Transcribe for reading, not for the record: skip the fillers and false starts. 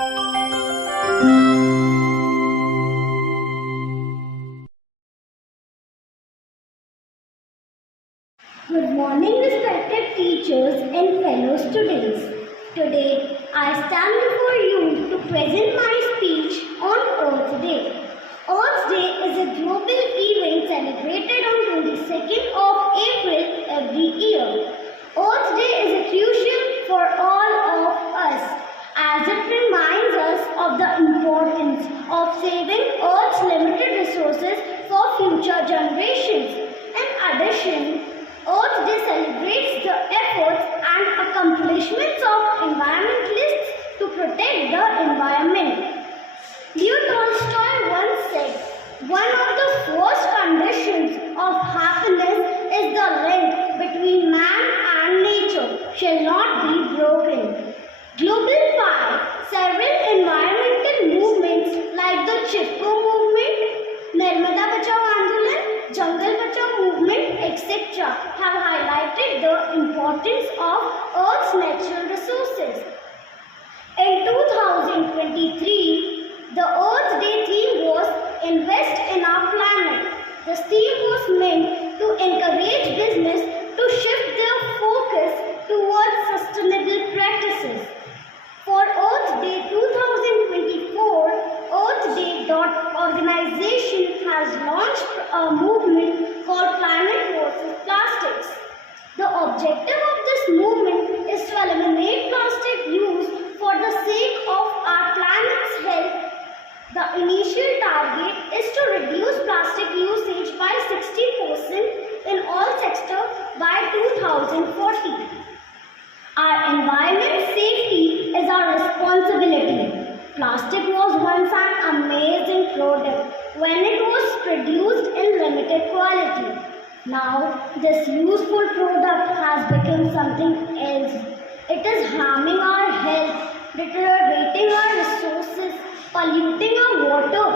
Good morning, respected teachers and fellow students. Today, I stand before you to present my speech on Earth Day. Earth Day is a global event celebrated on 22nd of April every year. Earth Day is crucial for all of us as it reminds us of the importance of saving Earth's limited resources for future generations. In addition, Earth Day celebrates the efforts and accomplishments of environmentalists to protect the environment. Leo Tolstoy once said, "One of the first conditions of happiness is the link between man and nature shall not be broken." Global Fire, several environmental movements like the Chipko movement, Narmada Bachao Andolan, Jungle Bachao movement, etc. have highlighted the importance of Earth's natural resources. In 2023, the Earth Day theme was Invest in Our Planet. The theme was meant to encourage business to shift their focus towards sustainable practices. For Earth Day 2024, Earthday.organization has launched a movement called Planet vs. Plastics. The objective of this movement is to eliminate plastic use for the sake of our planet's health. The initial target is to reduce plastic usage by 60% in all sectors by 2040. Our environment safety is our responsibility. Plastic was once an amazing product when it was produced in limited quality. Now, this useful product has become something else. It is harming our health, deteriorating our resources, polluting our water